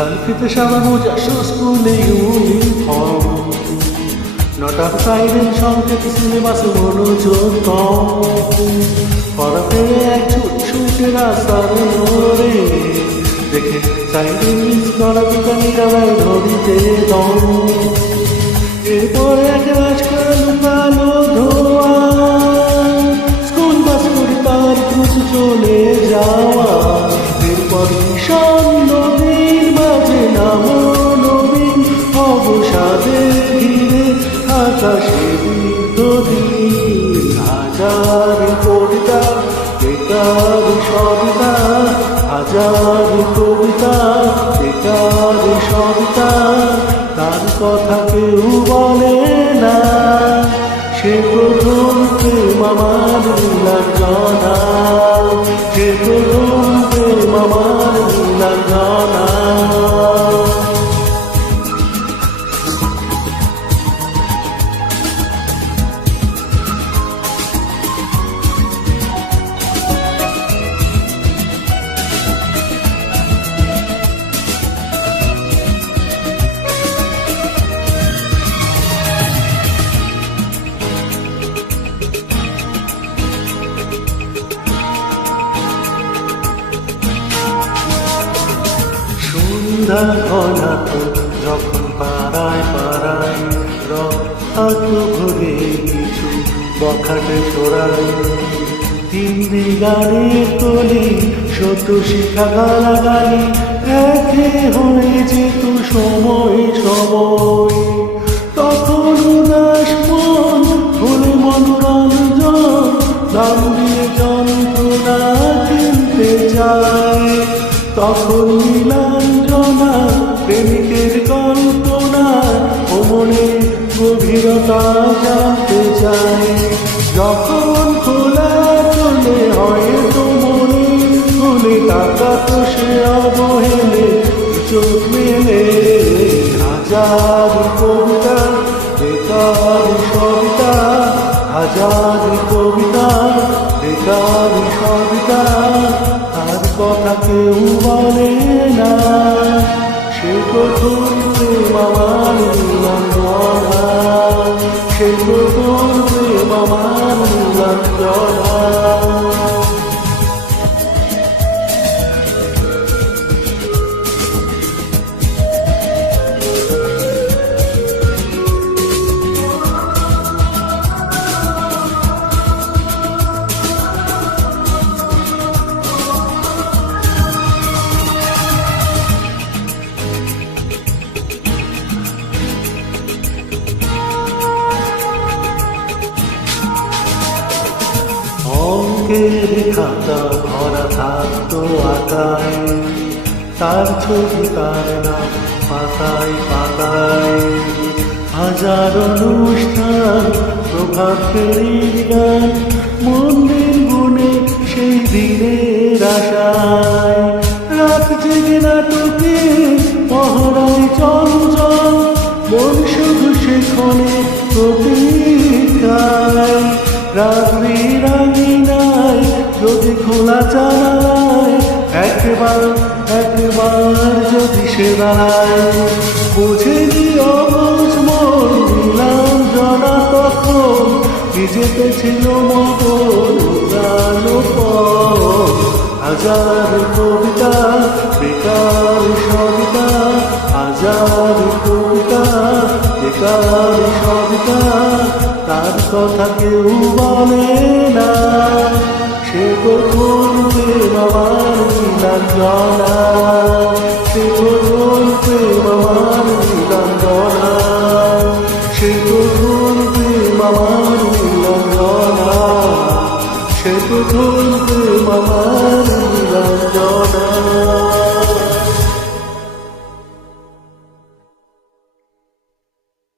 কালকেতে সারা মোজা স্কুলে ইউনিফর্ম নটার সাইরেন সংকেত সিলেবাস মনোযোগ কম পড়া ফেলে এক ছুটে রাস্তার মোড়ে দেখে সাইরেন মিস করা দোকানিরা ধরিতে দম এরপরে এক রাজকাল কালো ধোয়া স্কুল বাস করে তার খুঁজ চলে যাওয়া এরপর ভীষণ নদীর মাঝে নামো নবীন অবসাদে ঘিরে আকাশে বিদ্যুৎ হাজার কবিতা বেকার সবিতা হাজার কবিতা বেকার সবিতা তার কথা কেউ বলে না সে প্রথম প্রেম আমার নীলাঞ্জনা সে প্রথম প্রেম আমার নীলাঞ্জনা সন্ধ্যা ঘনাত যখন পাড়ায় পাড়ায় রক্তাক্ত ঘরে কিছু বখাটে ছড়ায় তিন্নি গানের তলি শত শিখা গালাগালি একে হয়ে যেত সময় সময় তখন উদাস মন হলে মনোরঞ্জন দাম দিয়ে যন্ত্রণা কিনতে যায় তখন নীলাঞ্জনা প্রেমিকের কল্পনা ও মনে গভীরতা জানতে চায় যখন খোলা চলে হয়তো মনে খুলে টাকা তো সে অবহেলে চোখ মেলে হাজার কবিতা বেকার সবিতা হাজার কবিতা বেকার সবিতা তার কথা কেউ বলে না সে প্রথম প্রেম আমার নীলাঞ্জনা সে প্রথম প্রেম আমার নীলাঞ্জনা অঙ্কের খাতা ভরা থাকতো আঁকায় তার ছবি তার নাম পাতায় পাতায় হাজার অনুষ্ঠান প্রভাত ফেরির গান মন্দির গুণে সেই দিনের আশায় রাত জেগে নাটকে পহরায় চঞ্চল মন শুধু সেখানে প্রতীক্ষায় রাত্রি রাঙিনায় যদি খোলা জানালায় একবার যদি সে দাঁড়ায় বুঝেনি অবুঝ মন নীলাঞ্জনা তখন নিজেতে ছিল মগন উড়ানো পথ হাজার কবিতা বেকার সবিতা হাজার কবিতা বেকার সবিতা তার কথা কেউ বলে না।